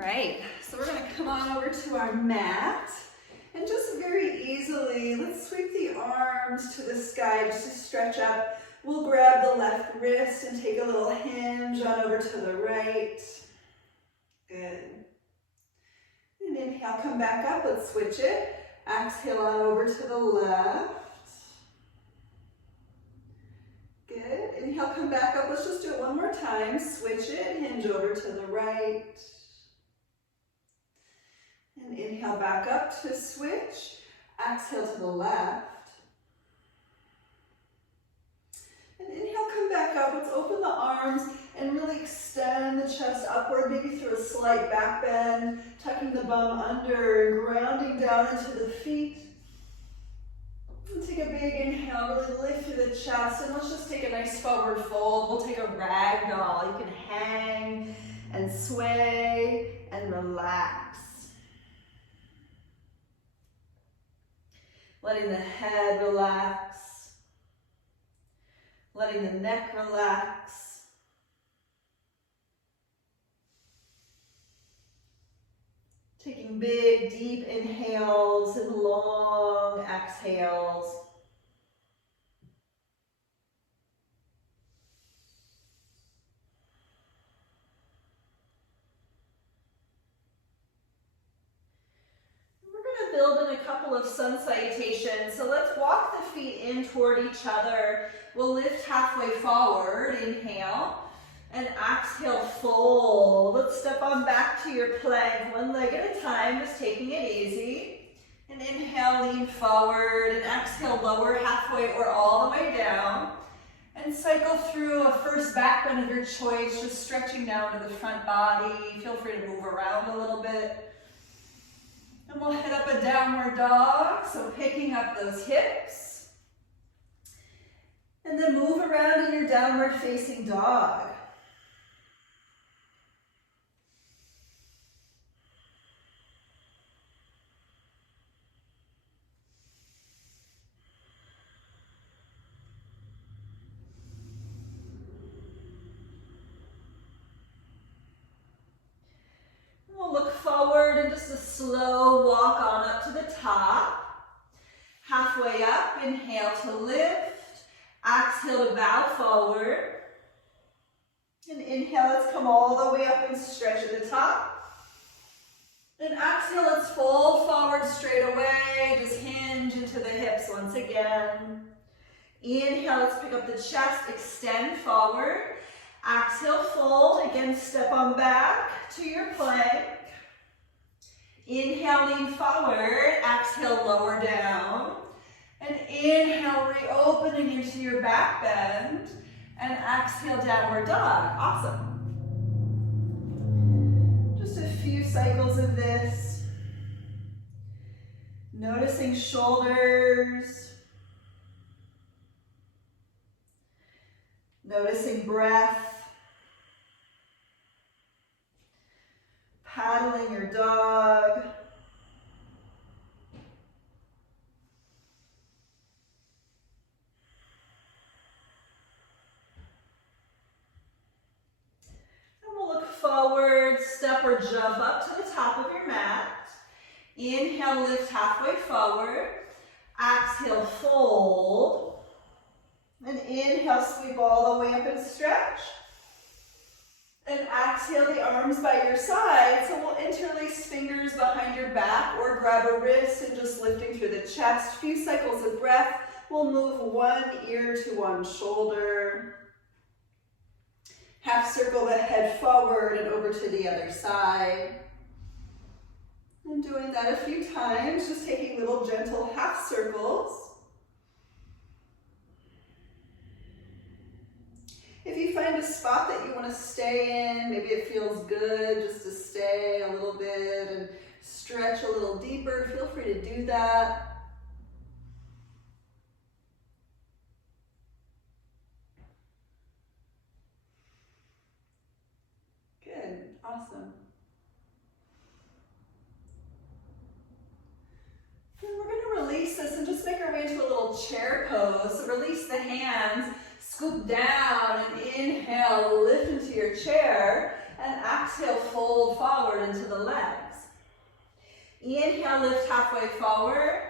right, so we're gonna come on over to our mat and just very easily, let's sweep the arms to the sky just to stretch up. We'll grab the left wrist and take a little hinge on over to the right. Good. And inhale, come back up, let's switch it. Exhale on over to the left. Good. Inhale, come back up. Let's just do it one more time. Switch it, hinge over to the right. And inhale back up to switch. Exhale to the left. And inhale, come back up. Let's open the arms and really extend the chest upward, maybe through a slight back bend, tucking the bum under and grounding down into the feet. And take a big inhale, really lift through the chest, and let's just take a nice forward fold. We'll take a ragdoll. You can hang and sway and relax. Letting the head relax. Letting the neck relax. Taking big, deep inhales and long exhales. We're going to build in a couple of sun salutations. So let's walk the feet in toward each other. We'll lift halfway forward, inhale. And exhale, fold. Let's step on back to your plank, one leg at a time, just taking it easy. And inhale, lean forward, and exhale, lower halfway or all the way down. And cycle through a first back bend of your choice, just stretching down to the front body. Feel free to move around a little bit. And we'll hit up a downward dog, so picking up those hips. And then move around in your downward facing dog. We'll look forward and just a slow walk on up to the top. Halfway up, inhale to lift. Exhale to bow forward. And inhale, let's come all the way up and stretch at the top. And exhale, let's fold forward straight away. Just hinge into the hips once again. Inhale, let's pick up the chest, extend forward. Exhale, fold. Again, step on back to your plank. Inhale, lean forward. Exhale, lower down. And inhale, reopening into your back bend. And exhale, downward dog. Awesome. Just a few cycles of this. Noticing shoulders. Noticing breath. Paddling your dog. And we'll look forward, step or jump up to the top of your mat. Inhale, lift halfway forward. Exhale, fold. And inhale, sweep all the way up and stretch. And exhale the arms by your side. So we'll interlace fingers behind your back or grab a wrist and just lifting through the chest. Few cycles of breath. We'll move one ear to one shoulder. Half circle the head forward and over to the other side. And doing that a few times, just taking little gentle half circles. If you find a spot that you want to stay in, maybe it feels good just to stay a little bit and stretch a little deeper, feel free to do that. Good, awesome. And we're going to release this and just make our way into a little chair pose. So release the hands. Scoop down and inhale, lift into your chair. And exhale, fold forward into the legs. Inhale, lift halfway forward.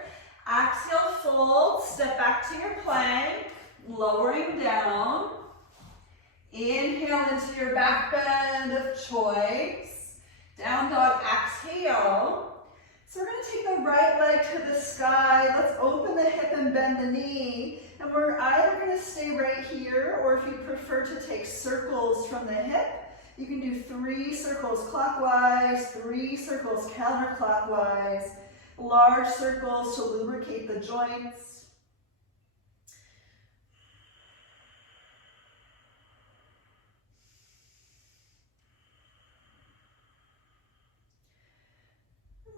Exhale, fold, step back to your plank, lowering down. Inhale into your back bend of choice. Down dog, exhale. So we're going to take the right leg to the sky. Let's open the hip and bend the knee. And we're either going to stay right here, or if you prefer to take circles from the hip, you can do 3 circles clockwise, 3 circles counterclockwise, large circles to lubricate the joints.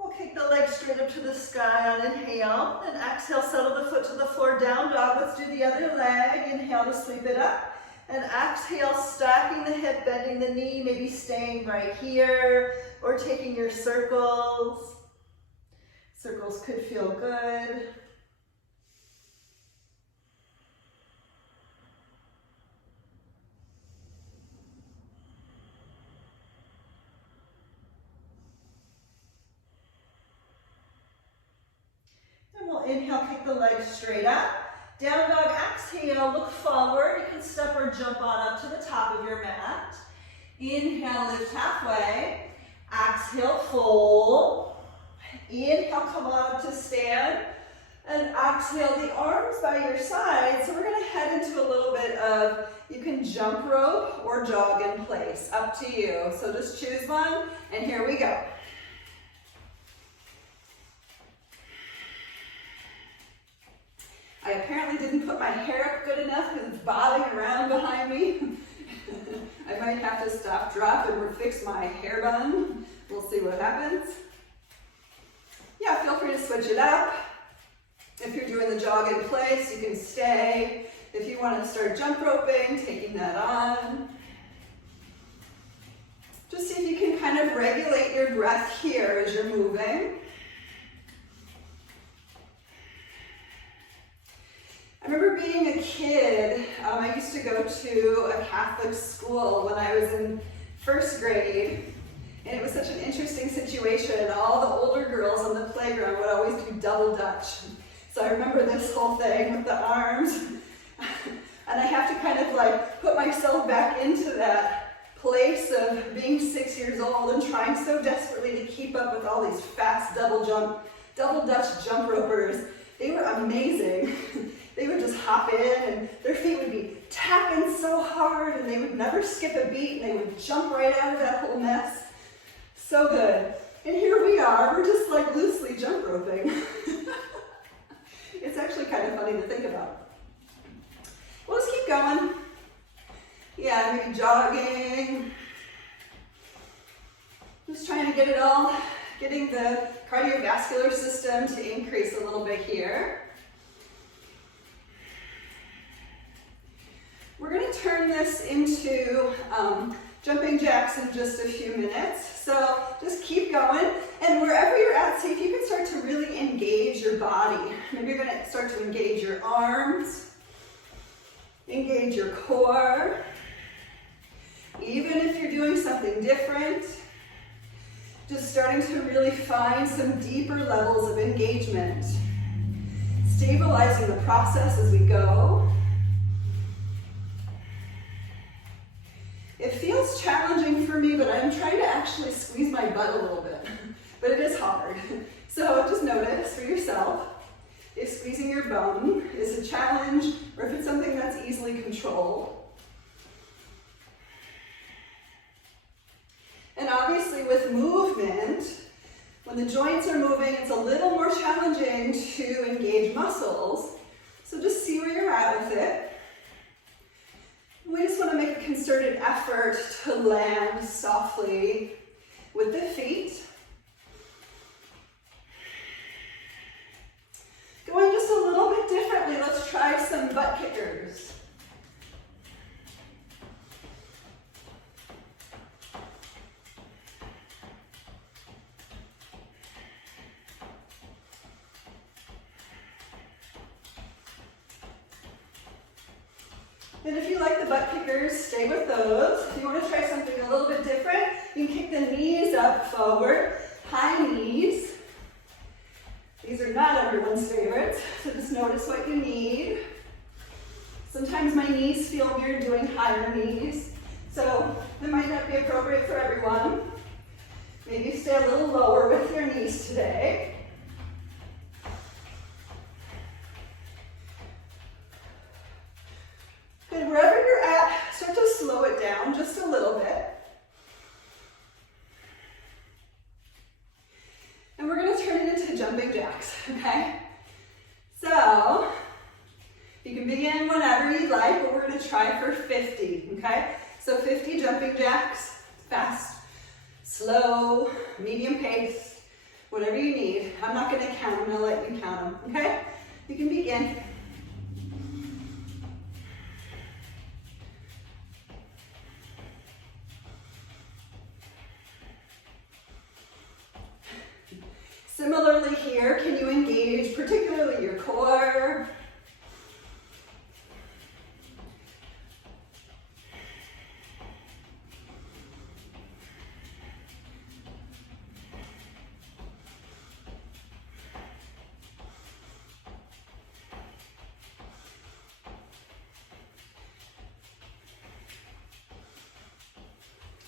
We'll kick the leg straight up to the sky on inhale, and exhale, settle the foot to the floor, down dog. Let's do the other leg. Inhale to sweep it up. And exhale, stacking the hip, bending the knee, maybe staying right here, or taking your circles. Circles could feel good. And we'll inhale, kick the legs straight up. Down dog, exhale, look forward. You can step or jump on up to the top of your mat. Inhale, lift halfway. Exhale, fold. Inhale, come on up to stand. And exhale, the arms by your side. So we're going to head into a little bit of, you can jump rope or jog in place. Up to you. So just choose one, and here we go. I apparently didn't put my hair up good enough because it's bobbing around behind me. I might have to stop, drop, and fix my hair bun. We'll see what happens. Yeah, feel free to switch it up. If you're doing the jog in place, you can stay. If you want to start jump roping, taking that on. Just see if you can kind of regulate your breath here as you're moving. I remember being a kid, I used to go to a Catholic school when I was in 1st grade, and it was such an interesting situation. All the older girls on the playground would always do double dutch. So I remember this whole thing with the arms, and I have to kind of like put myself back into that place of being 6 years old and trying so desperately to keep up with all these fast double dutch jump ropers. They were amazing. They would just hop in, and their feet would be tapping so hard, and they would never skip a beat, and they would jump right out of that whole mess. So good. And here we are, we're just like loosely jump roping. It's actually kind of funny to think about. We'll just keep going. Yeah, maybe jogging. Just trying to get it all, getting the cardiovascular system to increase a little bit here. We're going to turn this into jumping jacks in just a few minutes. So just keep going. And wherever you're at, see if you can start to really engage your body. Maybe you're going to start to engage your arms, engage your core. Even if you're doing something different, just starting to really find some deeper levels of engagement. Stabilizing the process as we go. It feels challenging for me, but I'm trying to actually squeeze my butt a little bit, but it is hard. So just notice for yourself if squeezing your bum is a challenge or if it's something that's easily controlled. And obviously with movement, when the joints are moving, it's a little more challenging to engage muscles. So just see where you're at with it. We just want to make a concerted effort to land softly with the feet. Going just a little bit differently, let's try some butt kickers. And if you like the butt kickers, stay with those. If you want to try something a little bit different, you can kick the knees up forward, high knees. These are not everyone's favorites, so just notice what you need. Sometimes my knees feel weird doing higher knees, so it might not be appropriate for everyone. Maybe stay a little lower with your knees today. And wherever you're at, start to slow it down just a little bit. And we're going to turn it into jumping jacks, okay? So, you can begin whenever you'd like, but we're going to try for 50, okay? So 50 jumping jacks, fast, slow, medium pace, whatever you need. I'm not going to count, I'm going to let you count them, okay? You can begin. Similarly here, can you engage particularly your core?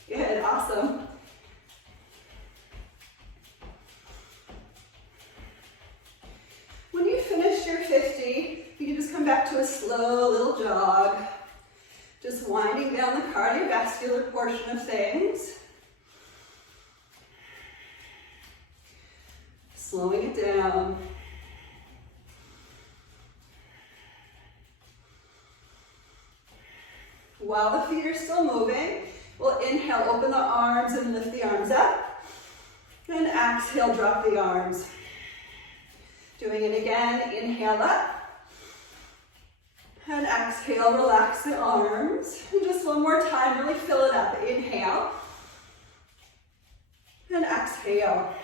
Good, awesome. When you finish your 50, you can just come back to a slow little jog, just winding down the cardiovascular portion of things. Slowing it down. While the feet are still moving, we'll inhale, open the arms and lift the arms up. And exhale, drop the arms. Doing it again, inhale up. And exhale, relax the arms. And just one more time, really fill it up. Inhale. And exhale.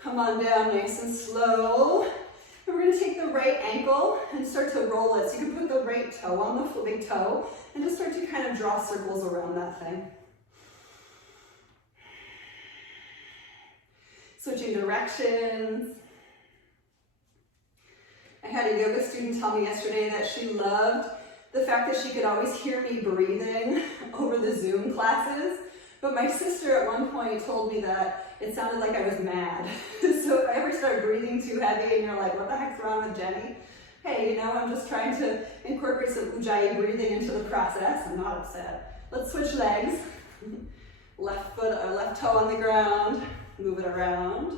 Come on down nice and slow. And we're going to take the right ankle and start to roll it. So you can put the right toe on the big toe and just start to kind of draw circles around that thing. Switching directions. I had a yoga student tell me yesterday that she loved the fact that she could always hear me breathing over the Zoom classes. But my sister at one point told me that it sounded like I was mad. So if I ever start breathing too heavy and you're like, what the heck's wrong with Jenny? Hey, you know, I'm just trying to incorporate some Ujjayi breathing into the process. I'm not upset. Let's switch legs. Left foot or left toe on the ground. Move it around.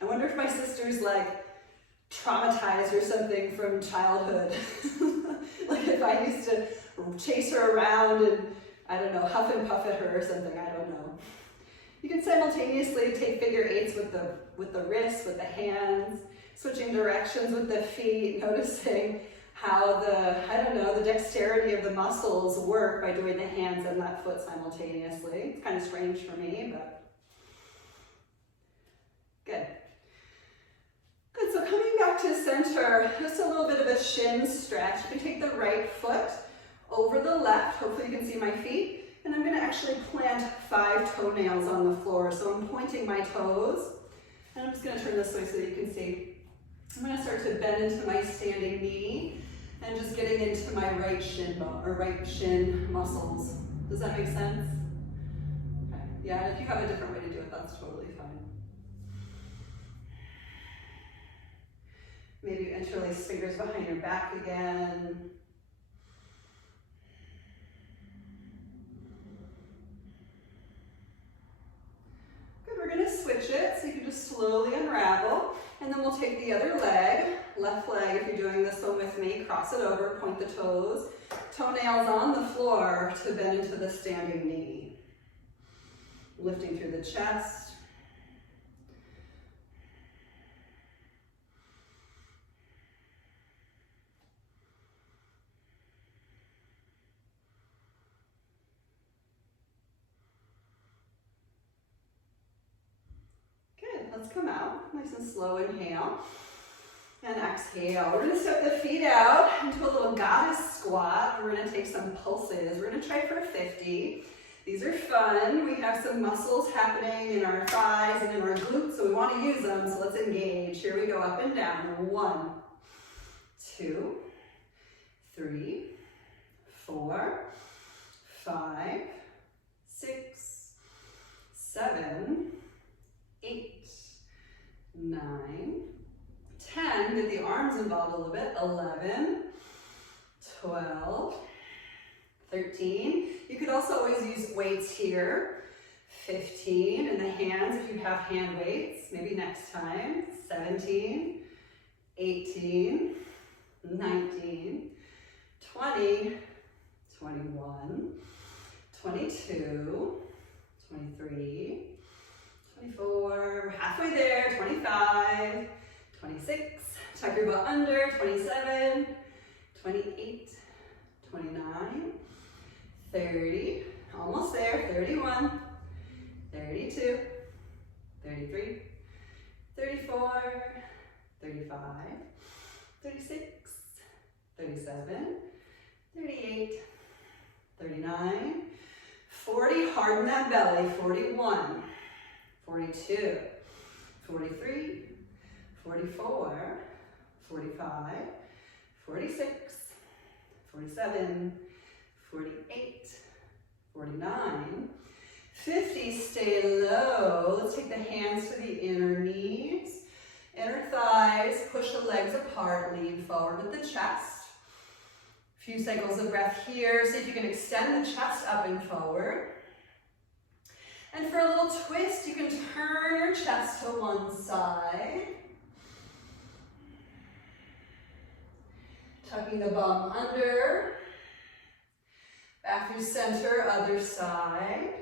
I wonder if my sister's like traumatized or something from childhood. Like if I used to chase her around and, I don't know, huff and puff at her or something, I don't know. You can simultaneously take figure eights with the wrists, with the hands, switching directions with the feet, noticing how the dexterity of the muscles work by doing the hands and that foot simultaneously. It's kind of strange for me, but good. Good, so coming back to center, just a little bit of a shin stretch. You can take the right foot over the left, hopefully you can see my feet, and I'm going to actually plant 5 toenails on the floor. So I'm pointing my toes, and I'm just going to turn this way so that you can see. I'm going to start to bend into my standing knee, and just getting into my right shin bone, or right shin muscles. Does that make sense? Okay. Yeah, and if you have a different way to do it, that's totally fine. Maybe you interlace fingers behind your back again. Good, we're going to switch it, so you can just slowly unravel, and then we'll take the other leg, left leg, if you're doing this one with me, cross it over, point the toes, toenails on the floor to bend into the standing knee. Lifting through the chest. Let's come out, nice and slow, inhale. And exhale. We're gonna step the feet out into a little goddess squat. We're gonna take some pulses. We're gonna try for 50. These are fun. We have some muscles happening in our thighs and in our glutes, so we want to use them, so let's engage. Here we go, up and down. 1, 2, 3, 4, 5, 6, 7, 8, 9, 10. Get the arms involved a little bit. 11, 12, 13. You could also always use weights here. 15, and the hands if you have hand weights, maybe next time. 17, 18, 19, 20, 21, 22, 23, 24, we're halfway there, 25, 26, tuck your butt under, 27, 28, 29, 30, almost there, 31, 32, 33, 34, 35, 36, 37, 38, 39, 40, harden that belly, 41, 42, 43, 44, 45, 46, 47, 48, 49, 50, stay low. Let's take the hands to the inner knees, inner thighs, push the legs apart, lean forward with the chest. A few cycles of breath here. See if you can extend the chest up and forward. And for a little twist, you can turn your chest to one side. Tucking the bum under. Back through center, other side.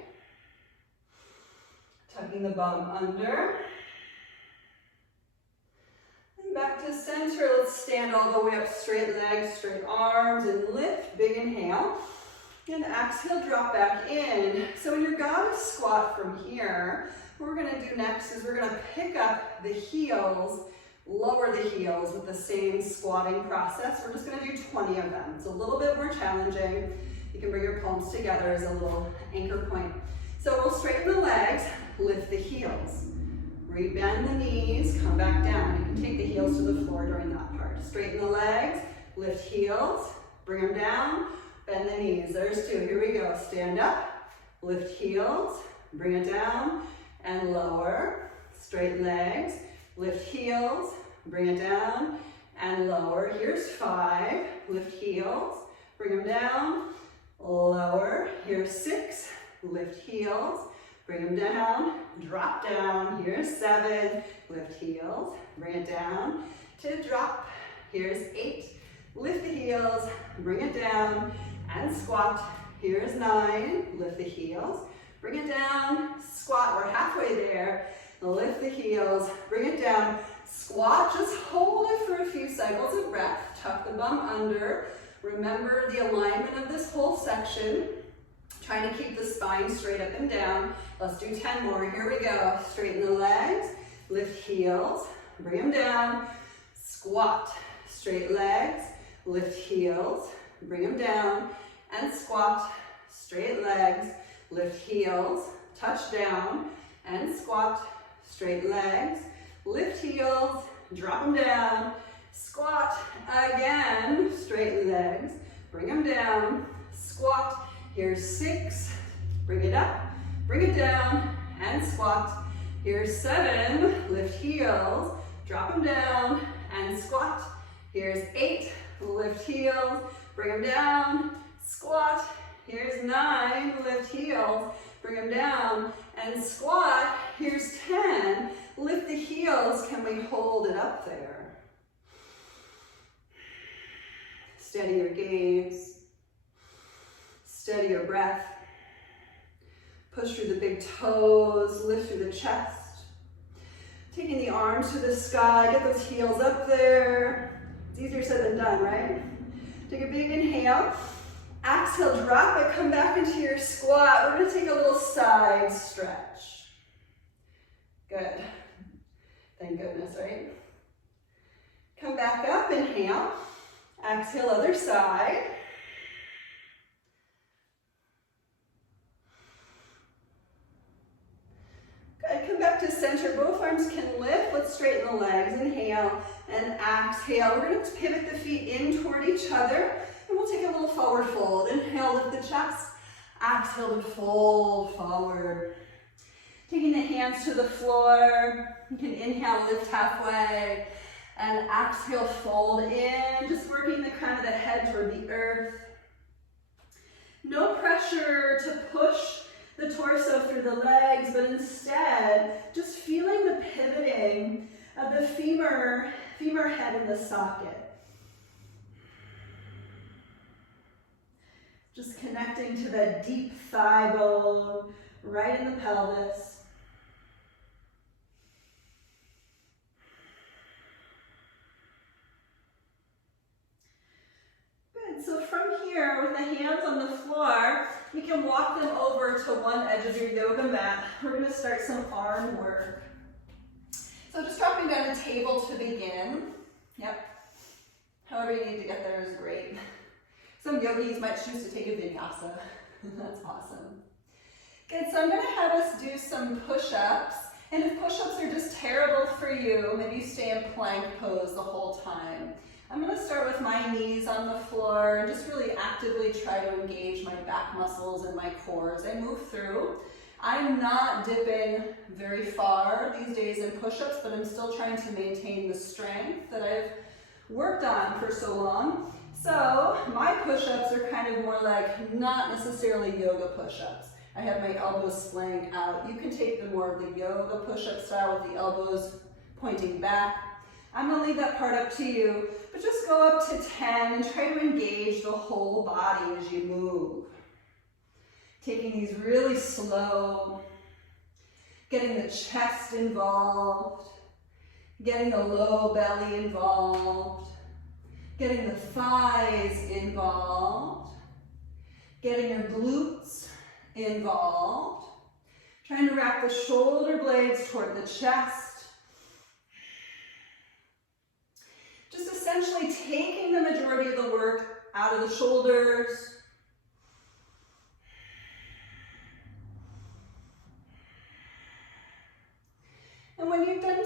Tucking the bum under. And back to center. Let's stand all the way up, straight legs, straight arms, and lift. Big inhale. And exhale, drop back in. So in your goddess squat from here, what we're gonna do next is we're gonna pick up the heels, lower the heels with the same squatting process. We're just gonna do 20 of them. It's a little bit more challenging. You can bring your palms together as a little anchor point. So we'll straighten the legs, lift the heels. Rebend the knees, come back down. You can take the heels to the floor during that part. Straighten the legs, lift heels, bring them down, bend the knees. There's 2. Here we go. Stand up, lift heels, bring it down, and lower. Straight legs, lift heels, bring it down, and lower. Here's 5. Lift heels, bring them down, lower. Here's 6. Lift heels, bring them down, drop down. Here's 7. Lift heels, bring it down to drop. Here's 8. Lift the heels, bring it down, and squat. Here's 9. Lift the heels, bring it down, squat. We're halfway there. Lift the heels, bring it down, squat. Just hold it for a few cycles of breath. Tuck the bum under. Remember the alignment of this whole section. Trying to keep the spine straight up and down. Let's do 10 more. Here we go. Straighten the legs, lift heels, bring them down, squat. Straight legs, lift heels, bring them down, and squat. Straight legs, lift heels, touch down, and squat. Straight legs, lift heels, drop them down, squat. Again, straight legs, bring them down, squat. Here's 6, bring it up, bring it down, and squat. Here's 7, lift heels, drop them down, and squat. Here's 8, lift heels, bring them down, squat. Here's 9, lift heels, bring them down, and squat. Here's 10, lift the heels. Can we hold it up there? Steady your gaze. Steady your breath. Push through the big toes, lift through the chest. Taking the arms to the sky, get those heels up there. It's easier said than done, right? Take a big inhale. Exhale, drop it, come back into your squat. We're gonna take a little side stretch. Good. Thank goodness, right? Come back up, inhale. Exhale, other side. Good, come back to center. Both arms can lift. Let's straighten the legs. Inhale and exhale. We're going to pivot the feet in toward each other. And we'll take a little forward fold. Inhale, lift the chest. Exhale to fold forward. Taking the hands to the floor. You can inhale, lift halfway. And exhale, fold in. Just working the crown of the head toward the earth. No pressure to push the torso through the legs, but instead, just feeling the pivoting of the femur head in the socket. Just connecting to that deep thigh bone, right in the pelvis. Good, so from here, with the hands on the floor, you can walk them over to one edge of your yoga mat. We're gonna start some arm work. So just dropping down a table to begin. Yep, however you need to get there is great. Some yogis might choose to take a vinyasa. That's awesome. Good, so I'm gonna have us do some push-ups. And if push-ups are just terrible for you, maybe you stay in plank pose the whole time. I'm gonna start with my knees on the floor and just really actively try to engage my back muscles and my core as I move through. I'm not dipping very far these days in push-ups, but I'm still trying to maintain the strength that I've worked on for so long. So my push-ups are kind of more like not necessarily yoga push-ups. I have my elbows splaying out. You can take the more of the yoga push-up style with the elbows pointing back. I'm gonna leave that part up to you, but just go up to 10 and try to engage the whole body as you move. Taking these really slow, getting the chest involved, getting the low belly involved, getting the thighs involved, getting your glutes involved, trying to wrap the shoulder blades toward the chest. Just essentially taking the majority of the work out of the shoulders. And when you've done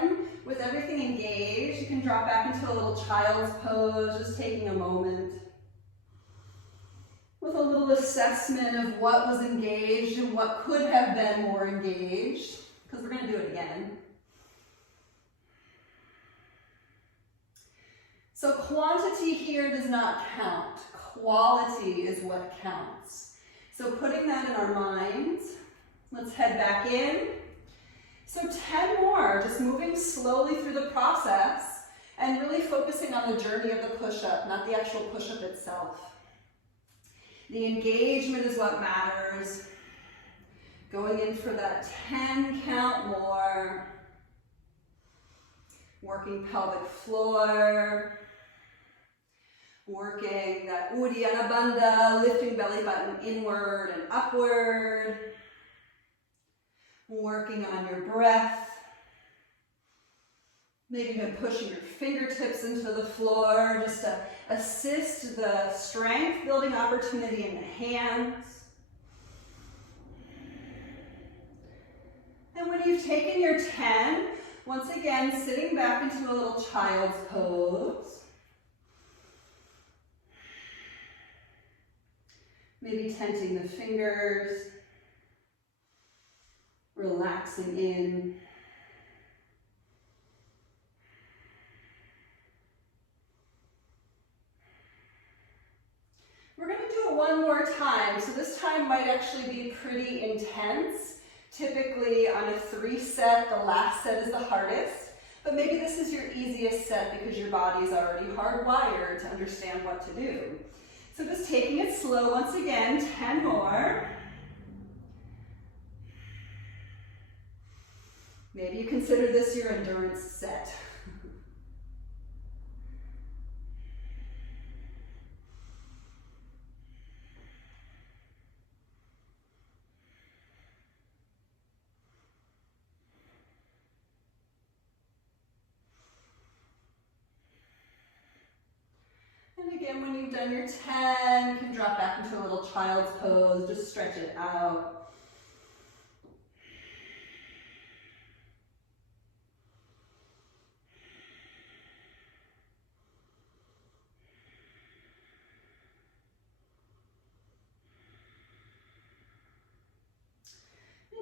10, with everything engaged, you can drop back into a little child's pose, just taking a moment with a little assessment of what was engaged and what could have been more engaged, because we're going to do it again. So quantity here does not count. Quality is what counts. So putting that in our minds, let's head back in. So 10 more, just moving slowly through the process and really focusing on the journey of the push-up, not the actual push-up itself. The engagement is what matters. Going in for that 10 count more. Working pelvic floor. Working that Uddiyana Bandha, lifting belly button inward and upward. Working on your breath. Maybe even pushing your fingertips into the floor just to assist the strength building opportunity in the hands. And when you've taken your 10, once again, sitting back into a little child's pose. Maybe tenting the fingers, relaxing in. We're going to do it one more time. So this time might actually be pretty intense. Typically on a 3 set, the last set is the hardest. But maybe this is your easiest set because your body is already hardwired to understand what to do. So just taking it slow once again, 10 more. Maybe you consider this your endurance set. And when you've done your 10, you can drop back into a little child's pose. Just stretch it out.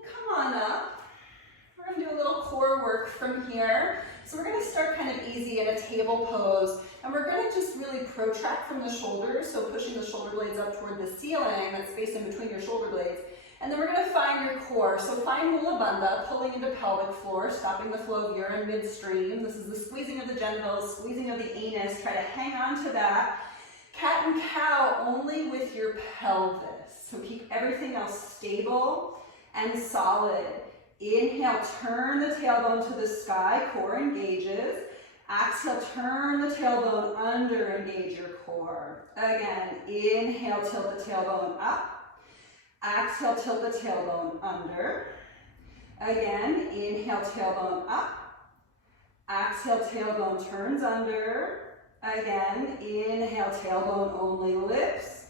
Come on up. We're going to do a little core work from here. So we're going to start kind of easy in a table pose, and we're going to just really protract from the shoulders, so pushing the shoulder blades up toward the ceiling, that space in between your shoulder blades. And then we're going to find your core. So find Mula Bandha, pulling into pelvic floor, stopping the flow of urine midstream. This is the squeezing of the genitals, squeezing of the anus. Try to hang on to that. Cat and cow only with your pelvis. So keep everything else stable and solid. Inhale, turn the tailbone to the sky, core engages. Exhale, turn the tailbone under, engage your core. Again, inhale, tilt the tailbone up. Exhale, tilt the tailbone under. Again, inhale, tailbone up. Exhale, tailbone turns under. Again, inhale, tailbone only lifts.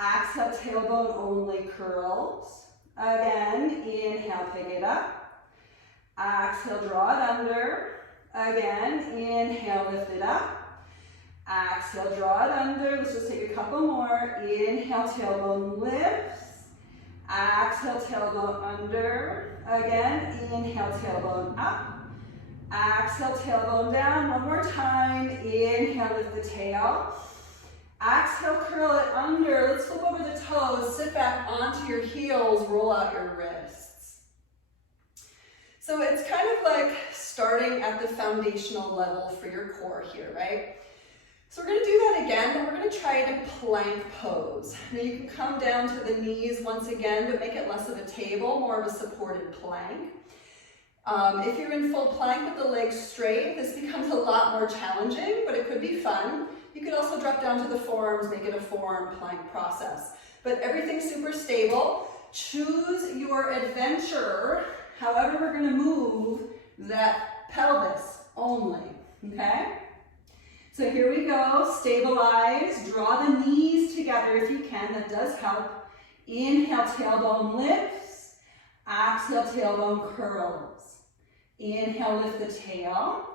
Exhale, tailbone only curls. Again, inhale, pick it up. Exhale, draw it under. Again, inhale, lift it up. Exhale, draw it under. Let's just take a couple more. Inhale, tailbone lifts. Exhale, tailbone under. Again, inhale, tailbone up. Exhale, tailbone down. One more time. Inhale, lift the tail. Exhale, curl it under. Let's flip over the toes, sit back onto your heels, roll out your wrists. So it's kind of like starting at the foundational level for your core here, right? So we're going to do that again, but we're going to try it in plank pose. Now you can come down to the knees once again, but make it less of a table, more of a supported plank. If you're in full plank with the legs straight, this becomes a lot more challenging, but it could be fun. You could also drop down to the forearms, make it a forearm plank process. But everything's super stable. Choose your adventure, however we're going to move that pelvis only, okay? So here we go, stabilize, draw the knees together if you can, that does help. Inhale, tailbone lifts. Exhale, tailbone curls. Inhale, lift the tail.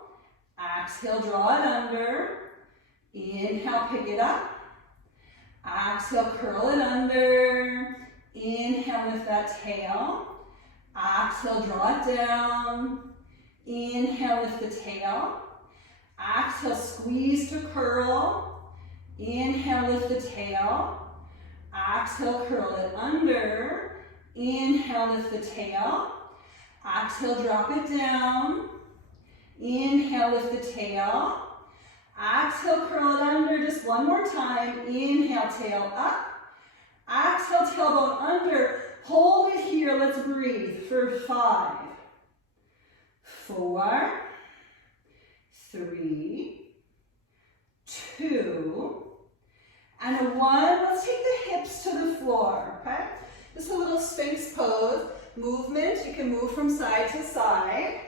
Exhale, draw it under. Inhale, pick it up. Exhale, curl it under. Inhale, lift that tail. Exhale, draw it down. Inhale, lift the tail. Exhale, squeeze to curl. Inhale, lift the tail. Exhale, curl it under. Inhale, lift the tail. Exhale, drop it down. Inhale, lift the tail. Exhale, curl it under just one more time. Inhale, tail up. Exhale, tailbone under. Hold it here. Let's breathe for 5, 4, 3, 2, and 1. Let's take the hips to the floor, okay? Just a little Sphinx pose. Movement, you can move from side to side.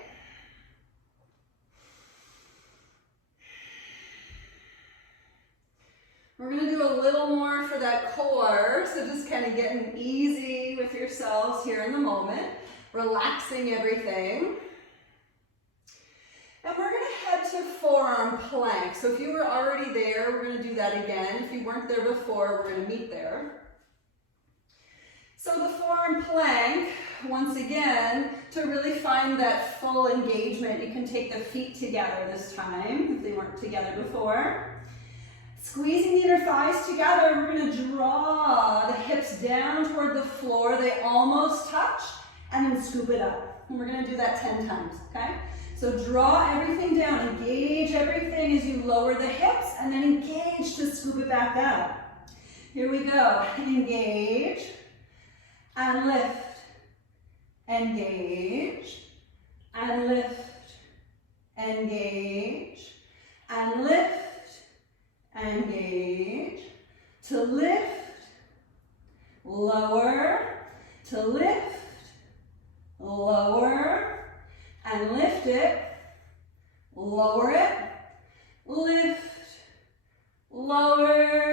We're going to do a little more for that core, so just kind of getting easy with yourselves here in the moment, relaxing everything. And we're going to head to forearm plank. So if you were already there, we're going to do that again. If you weren't there before, we're going to meet there. So the forearm plank, once again, to really find that full engagement, you can take the feet together this time, if they weren't together before. Squeezing the inner thighs together, we're going to draw the hips down toward the floor. They almost touch, and then scoop it up. And we're going to do that 10 times, okay? So draw everything down, engage everything as you lower the hips, and then engage to scoop it back up. Here we go. Engage, and lift, engage, and lift, engage, and lift, engage, to lift, lower, to lift, lower, and lift it, lower it, lift, lower,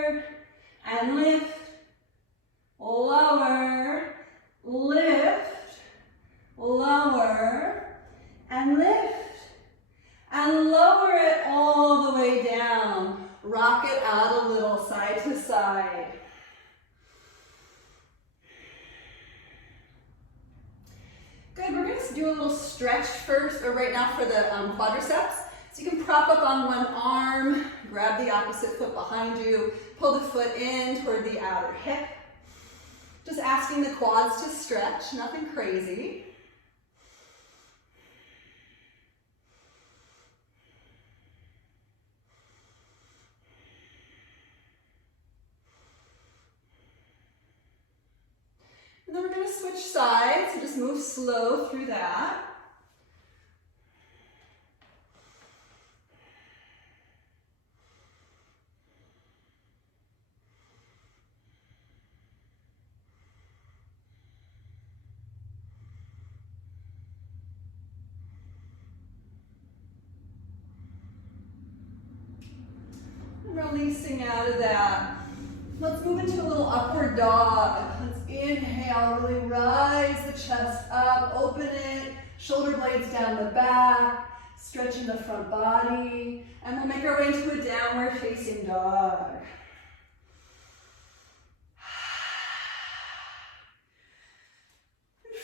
Good, we're gonna do a little stretch first, or right now for the quadriceps. So you can prop up on one arm, grab the opposite foot behind you, pull the foot in toward the outer hip. Just asking the quads to stretch, nothing crazy. And then we're going to switch sides, so just move slow through that. Releasing out of that. Let's move into a little upward dog. Let's inhale, really rise the chest up, open it, shoulder blades down the back, stretching the front body, and we'll make our way into a downward facing dog.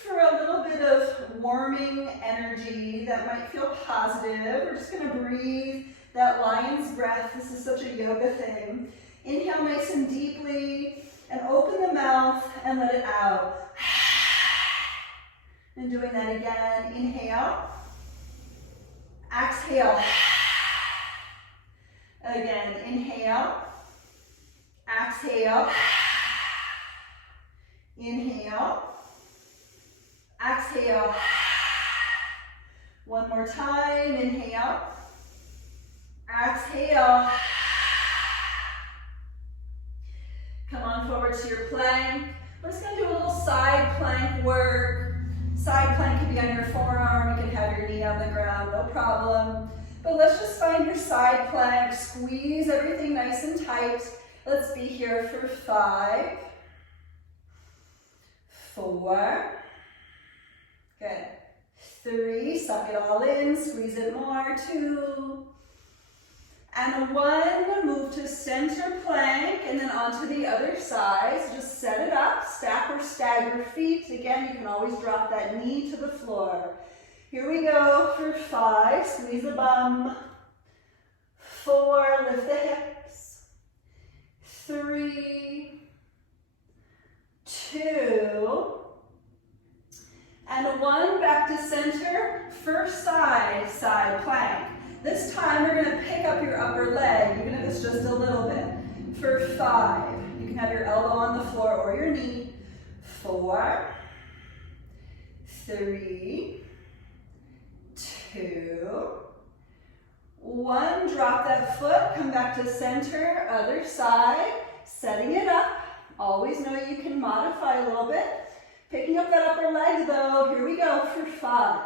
For a little bit of warming energy that might feel positive, we're just going to breathe that lion's breath. This is such a yoga thing. Inhale nice and deeply and open the mouth and let it out. And doing that again. Inhale. Exhale. Again. Inhale. Exhale. Inhale. Exhale. One more time. Inhale. Exhale. Come on forward to your plank. We're just going to do a little side plank work. Side plank can be on your forearm. You can have your knee on the ground, no problem. But let's just find your side plank. Squeeze everything nice and tight. Let's be here for 5, 4, good, 3, suck it all in, squeeze it more, 2, and 1, move to center plank, and then onto the other side. So just set it up, stack or stagger feet. Again, you can always drop that knee to the floor. Here we go for 5, squeeze the bum. 4, lift the hips. 3, 2, and 1, back to center. First side, side plank. This time we're going to pick up your upper leg, even if it's just a little bit. For 5, you can have your elbow on the floor or your knee. 4, 3, 2, 1. Drop that foot, come back to center, other side, setting it up. Always know you can modify a little bit. Picking up that upper leg though. Here we go for 5,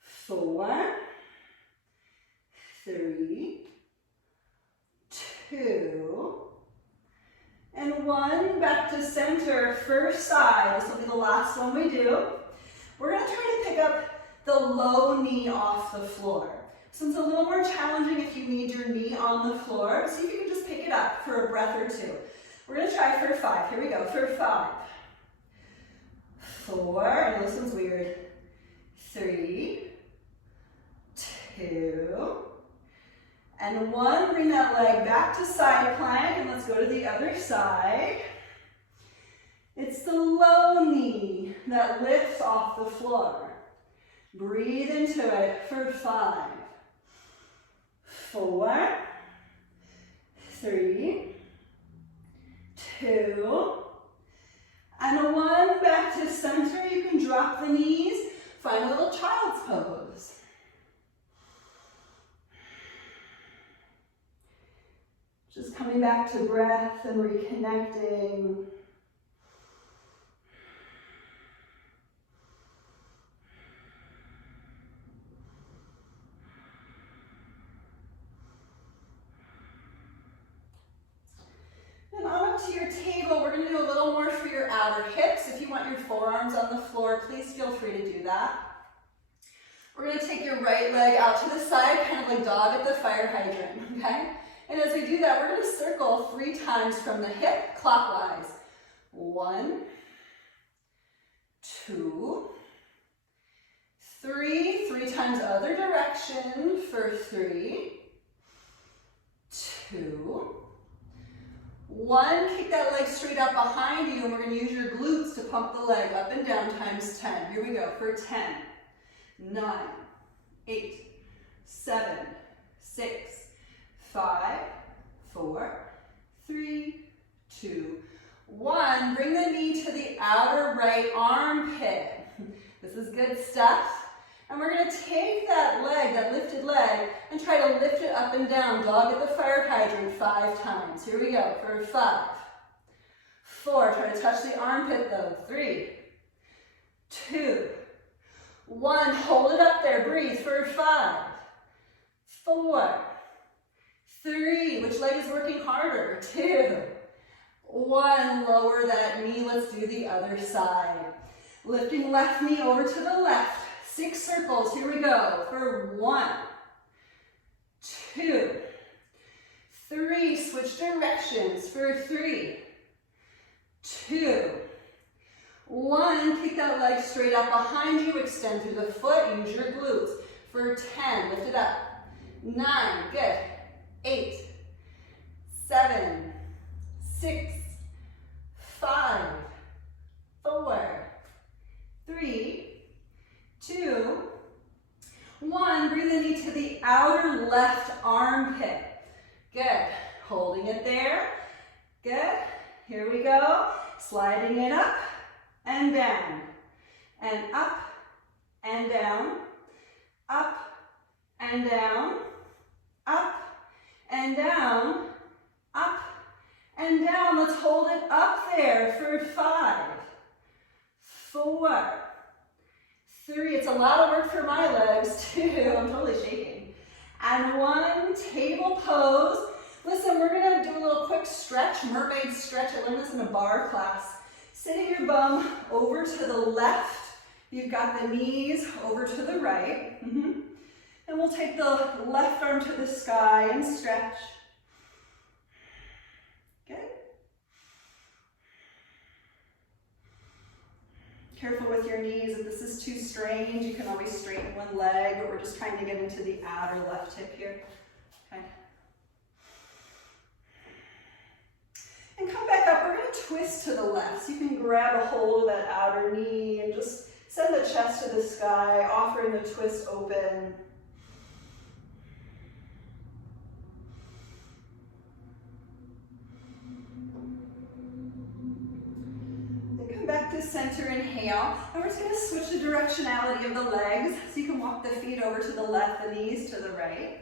4, 3, 2, and 1. Back to center, first side. This will be the last one we do. We're going to try to pick up the low knee off the floor. So it's a little more challenging if you need your knee on the floor. See if you can just pick it up for a breath or 2. We're going to try for 5. Here we go, for 5, 4, I know this one's weird, 3, 2, and 1. Bring that leg back to side plank, and let's go to the other side. It's the low knee that lifts off the floor. Breathe into it for 5, 4, 3, 2, and 1. Back to center. You can drop the knees. Find a little child's pose. Just coming back to breath and reconnecting. Then on up to your table. We're going to do a little more for your outer hips. If you want your forearms on the floor, please feel free to do that. We're going to take your right leg out to the side, kind of like dog at the fire hydrant, okay? And as we do that, we're going to circle 3 times from the hip clockwise. 1, 2, Three times other direction for 3, 2, 1. Kick that leg straight up behind you, and we're going to use your glutes to pump the leg up and down times 10. Here we go for 10, 9, 8, 7, 6, 5, 4, 3, 2, 1. Bring the knee to the outer right armpit. This is good stuff. And we're going to take that leg, that lifted leg, and try to lift it up and down. Dog at the fire hydrant 5 times. Here we go for 5, 4. Try to touch the armpit though. 3, 2, 1. Hold it up there. Breathe for 5, 4, 3. Which leg is working harder? 2, 1. Lower that knee. Let's do the other side. Lifting left knee over to the left. 6 circles, here we go, for 1, 2, 3, switch directions for 3, 2, 1, kick that leg straight up behind you, extend through the foot, use your glutes for 10, lift it up, 9, good, 8, 7, 6, 5, 4, 3, 2, 1. Bring the knee to the outer left armpit. Good. Holding it there. Good. Here we go. Sliding it up and down. And up and down. Up and down. Up and down. Up and down. Let's hold it up there for 5, 4, 3, it's a lot of work for my legs too. I'm totally shaking. And 1, table pose. Listen, we're gonna do a little quick stretch, mermaid stretch. I learned this in a bar class. Sitting your bum over to the left. You've got the knees over to the right. And we'll take the left arm to the sky and stretch. Good. Careful with your knees. If this is too strained, you can always straighten one leg, but we're just trying to get into the outer left hip here. Okay. And come back up. We're going to twist to the left. So you can grab a hold of that outer knee and just send the chest to the sky, offering the twist open. Back to center, inhale. And we're just going to switch the directionality of the legs. So you can walk the feet over to the left, the knees to the right.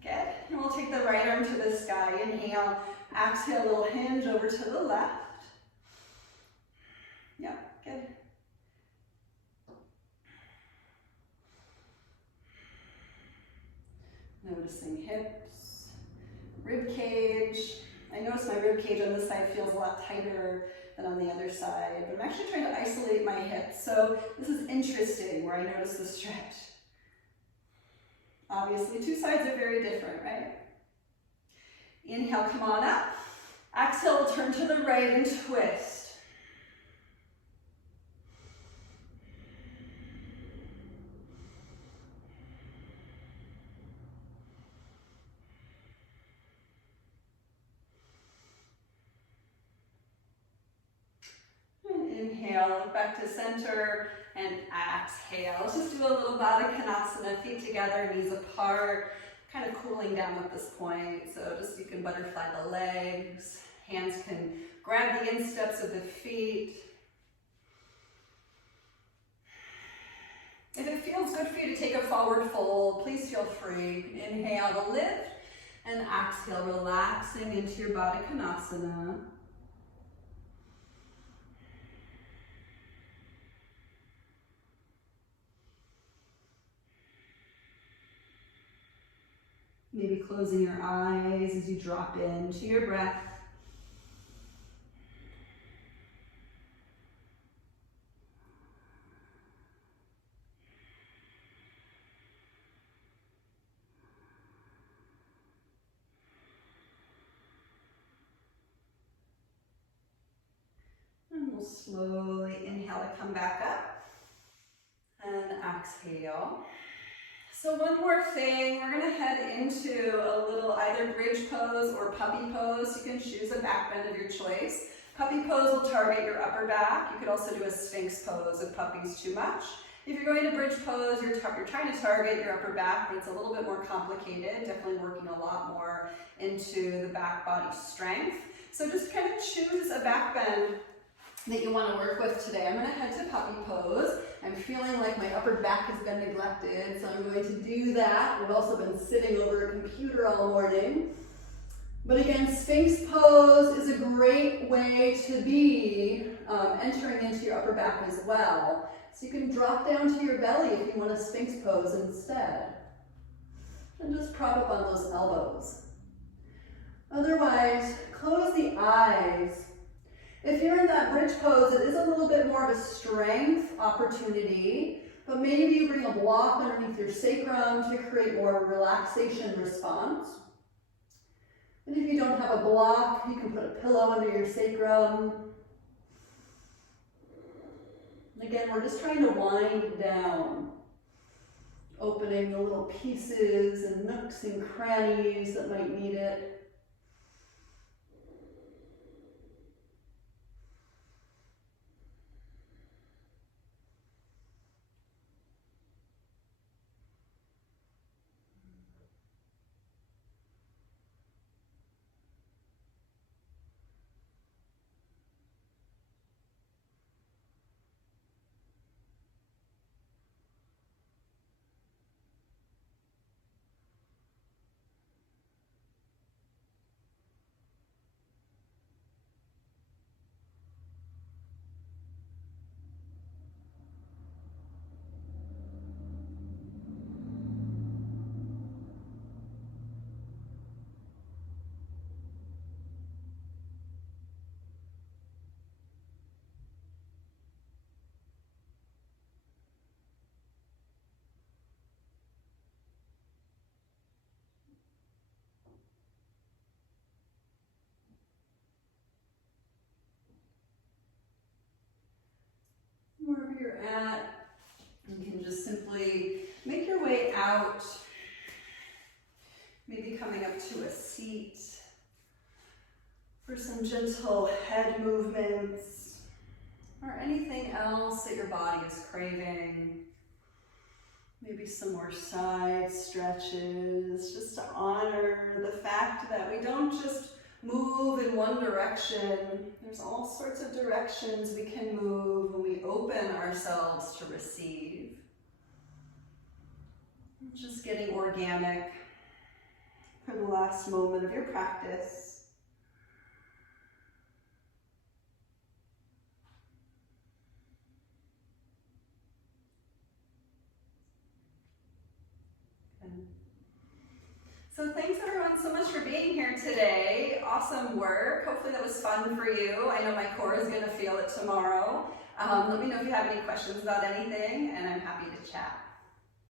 Good. And we'll take the right arm to the sky. Inhale. Exhale, a little hinge over to the left. Yeah, good. Noticing hips, rib cage. I notice my rib cage on this side feels a lot tighter than on the other side, but I'm actually trying to isolate my hips. So this is interesting where I notice the stretch. Obviously, 2 sides are very different, right? Inhale, come on up. Exhale, we'll turn to the right and twist. Inhale, look back to center, and exhale. Let's just do a little Baddha Konasana, feet together, knees apart, kind of cooling down at this point. So just you can butterfly the legs, hands can grab the insteps of the feet. If it feels good for you to take a forward fold, please feel free. Inhale to lift, and exhale, relaxing into your Baddha Konasana. Maybe closing your eyes as you drop into your breath. And we'll slowly inhale to come back up. And exhale. So one more thing, we're gonna head into a little either bridge pose or puppy pose. You can choose a back bend of your choice. Puppy pose will target your upper back. You could also do a sphinx pose if puppy's too much. If you're going to bridge pose, you're trying to target your upper back, but it's a little bit more complicated, definitely working a lot more into the back body strength. So just kind of choose a back bend that you want to work with today. I'm going to head to puppy pose. I'm feeling like my upper back has been neglected, so I'm going to do that. We've also been sitting over a computer all morning. But again, Sphinx pose is a great way to be entering into your upper back as well. So you can drop down to your belly if you want a Sphinx pose instead. And just prop up on those elbows. Otherwise, close the eyes. If you're in that bridge pose, it is a little bit more of a strength opportunity, but maybe you bring a block underneath your sacrum to create more relaxation response. And if you don't have a block, you can put a pillow under your sacrum. Again, we're just trying to wind down, opening the little pieces and nooks and crannies that might need it. Wherever you're at, you can just simply make your way out, maybe coming up to a seat for some gentle head movements or anything else that your body is craving. Maybe some more side stretches, just to honor the fact that we don't just move in one direction. There's all sorts of directions we can move when we open ourselves to receive. Just getting organic for the last moment of your practice. So thanks everyone so much for being here today. Awesome work. Hopefully that was fun for you. I know my core is going to feel it tomorrow. Let me know if you have any questions about anything, and I'm happy to chat.